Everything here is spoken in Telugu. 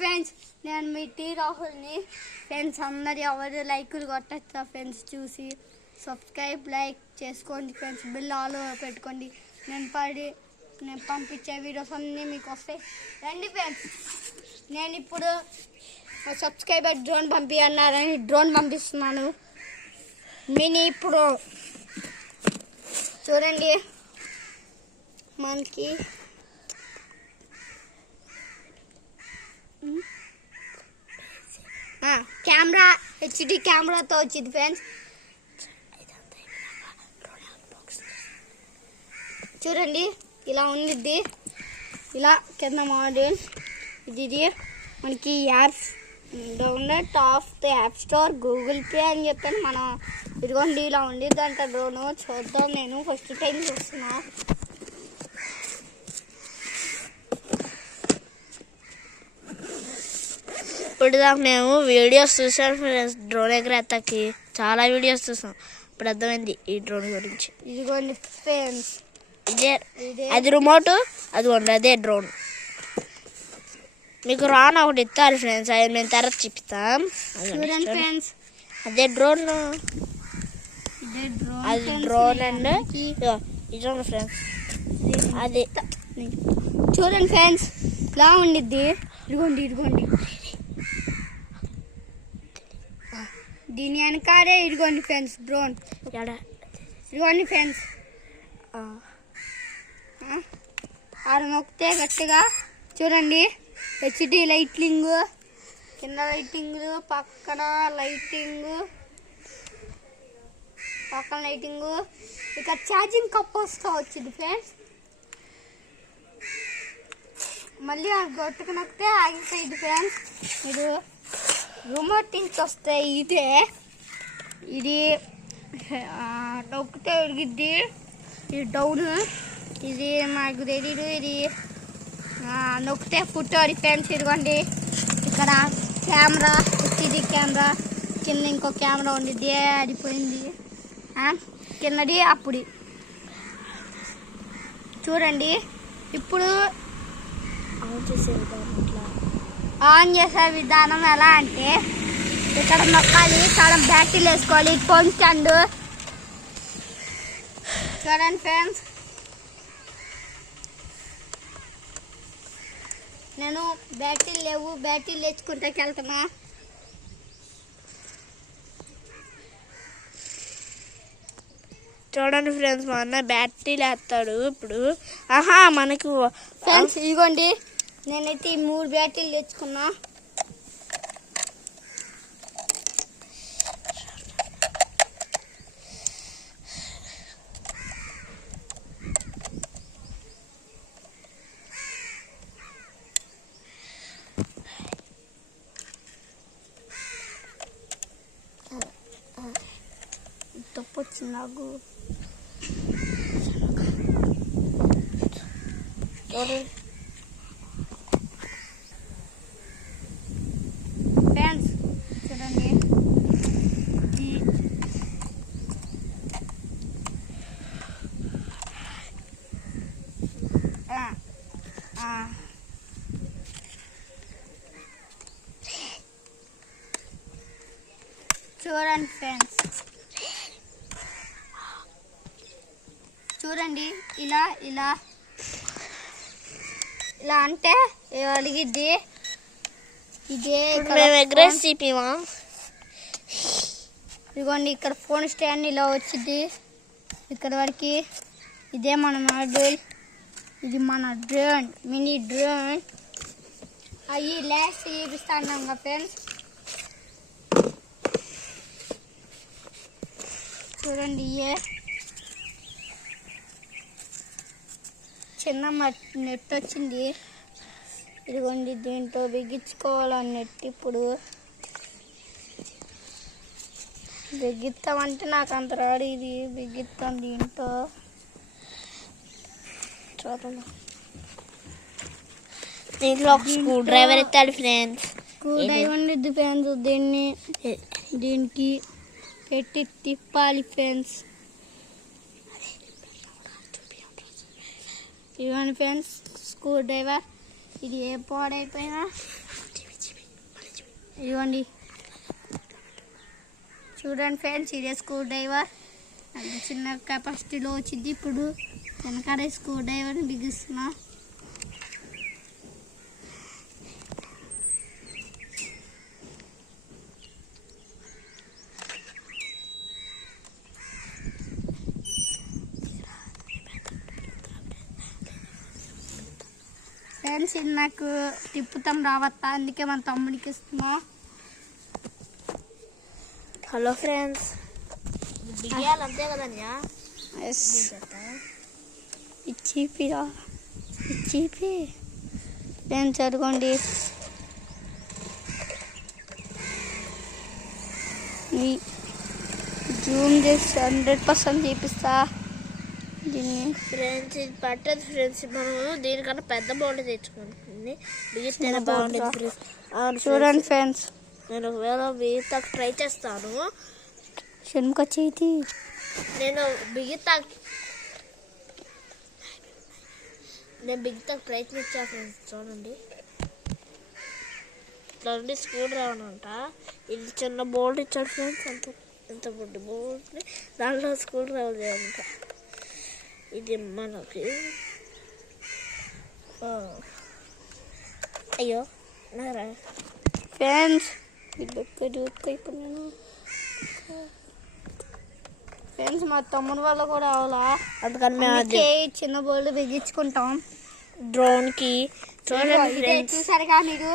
ఫ్రెండ్స్, నేను మీ టీ రాహుల్ని. ఫ్రెండ్స్ అందరు ఎవరు లైకులు కొట్టచ్చా ఫ్రెండ్స్, చూసి సబ్స్క్రైబ్ లైక్ చేసుకోండి ఫ్రెండ్స్, బిల్ ఆల్ పెట్టుకోండి. నేను పంపించే వీడియోస్ అన్నీ మీకు వస్తాయి. రండి ఫ్రెండ్స్, నేను ఇప్పుడు సబ్స్క్రైబర్ డ్రోన్ పంపించన్నారని డ్రోన్ పంపిస్తున్నాను. మినీ ప్రో చూడండి. మనకి కెమెరా హెచ్డి కెమెరాతో వచ్చింది ఫ్రెండ్స్. చూడండి, ఇలా ఉండిద్ది. ఇలా కింద మోడల్ ఇది మనకి apps download of the app store Google pay అని చెప్పాను. మనం ఇదిగోండి ఇలా ఉండిద్ది అంట డ్రోను. చూద్దాం, నేను ఫస్ట్ టైం చూస్తున్నా. ఇప్పుడు దాకా మేము వీడియోస్ చూసాం ఫ్రెండ్స్, డ్రోన్ ఎగరేత్తకి చాలా వీడియోస్ చూసాం. ఇప్పుడు అర్థమైంది ఈ డ్రోన్ గురించి. ఇదిగోండి ఫ్రెండ్స్, అది రిమోట్, అది ఉండి అదే డ్రోన్. మీకు రాన్ ఒకటి ఇస్తారు ఫ్రెండ్స్, అది మేము తర్వాత చూపిస్తాం. చూడండి ఫ్రెండ్స్, అదే డ్రోన్. అది డ్రోన్ అండ్ ఇదిగోండి ఫ్రెండ్స్, అది చూడండి ఫ్రెండ్స్ ఇలా ఉండిద్ది. ఇదిగోండి దీని వెనకాడే ఇదిగోండి ఫ్రెండ్స్ డ్రోన్. ఇదిగోండి ఫ్రెండ్స్, ఆరు నొక్కితే గట్టిగా చూడండి. హెచ్డి లైటింగ్, కింద లైటింగ్, పక్కన లైటింగ్, ఇక ఛార్జింగ్ కప్ వస్తూ వచ్చింది ఫ్రెండ్స్. మళ్ళీ ఆ గొట్టుకు నొక్కితే ఆగిపోయింది ఫ్రెండ్స్. ఇది రిమోట్ నుంచి వస్తే ఇది నొక్కితే ఉడిగిద్ది. ఇది డౌన్, ఇది మాకు తెలీదు. ఇది నొక్కితే పుట్టాడు ఫ్రెండ్స్. ఇదిగోండి ఇక్కడ కెమెరా, హెచ్డి కెమెరా, కింద ఇంకో కెమెరా ఉండిద్ది, అది పోయింది. కిందది అప్పుడు చూడండి. ఇప్పుడు ఆన్ చేసే విధానం ఎలా అంటే, ఇక్కడ నొక్కాలి, చాలా బ్యాటరీలు వేసుకోవాలి. ఫోన్ స్టాండ్ చూడండి ఫ్రెండ్స్. నేను బ్యాటరీలు లేవు, బ్యాటరీలు తెచ్చుకుంటాకి వెళ్తున్నా. చూడండి ఫ్రెండ్స్, మా అన్న బ్యాటరీలు వేస్తాడు ఇప్పుడు. మనకు ఫ్రెండ్స్ ఇదిగోండి, నేనైతే ఈ 3 బ్యాటరీలు తెచ్చుకున్నా. తప్పు వచ్చింది నాకు. ఫ్రెండ్స్ చూడండి, చూడండి ఫ్రెండ్స్, చూడండి ఇలా ఇలా ఇలా అంటే వెలిగిద్ది. ఇదే ఇదిగోండి, ఇక్కడ ఫోన్ స్టాండ్ ఇలా వచ్చింది ఇక్కడ వరకు. ఇదే మన మోడల్, ఇది మన డ్రోన్, మినీ డ్రోన్. అవి లాస్ చూపిస్తాను కదా ఫ్రెండ్స్. చూడండి, చిన్న నెట్ వచ్చింది. ఇదిగోండి, దీంతో బిగించుకోవాలని నెట్. ఇప్పుడు బిగిస్తామంటే నాకు అంత రాడు. ఇది బిగిస్తాం దీంతో. చూడండి, దీంట్లో ఒక స్క్రూ డ్రైవర్ ఇస్తాడు ఫ్రెండ్స్. స్క్రూ డ్రైవర్ ఇది ఫ్రెండ్స్. దీనికి పెట్టి తిప్పాలి ఫ్రెండ్స్. ఇవన్నీ ఫ్రెండ్స్ స్క్రూ డ్రైవర్. ఇది ఏ పాడైపోయినా ఇవ్వండి చూడండి ఫ్రెండ్స్, ఇదే స్క్రూ డ్రైవర్. అది చిన్న కెపాసిటీలో వచ్చింది. ఇప్పుడు వెనకాడే స్క్రూ డ్రైవర్ని బిగిస్తున్నా. ఫ్రెండ్స్ ఇది నాకు తిప్పుతాం రావత్తా, అందుకే మన తమ్ముడికి ఇస్తున్నా. హలో ఫ్రెండ్స్, బియ్యాలు అంతే కదన్యా. ఎస్ ఇచ్చిపిరా ఇచ్చిపి ఫ్రెండ్స్ అడుకోండి. జూమ్ చేసి 100% చూపిస్తా దీన్ని. ఫ్రెండ్స్ ఇది పట్టదు ఫ్రెండ్స్, మనము దీనికన్నా పెద్ద బౌండ్ తెచ్చుకుంటుంది. బిగిస్తేనే బాగుంటుంది ఫ్రెండ్స్. చూడండి ఫ్రెండ్స్, నేను ఒకవేళ బిగితా ట్రై చేస్తాను. షణ్ముఖ చేతి నేను బిగితా ప్రయత్నించా ఫ్రెండ్స్. చూడండి ఇట్లా నుండి స్క్రూ డ్రైవర్ అంట. ఇది చిన్న బోల్ట్ ఇచ్చాడు ఫ్రెండ్స్, ఎంత బొడ్డు బోల్ట్, దాంట్లో స్క్రూ డ్రైవర్ చేయాలంట. ఇది మనకి అయ్యో నారా ఫ్రెండ్స్ ఫ్రెండ్స్ మా తమ్ముడు వల్ల కూడా అవలా, అందుకని మేము అందుకే చిన్న బోల్డ్ బిగించుకుంటాం డ్రోన్కి. చూడండి ఇదే ఫ్రెండ్స్, చూసారుగా మీరు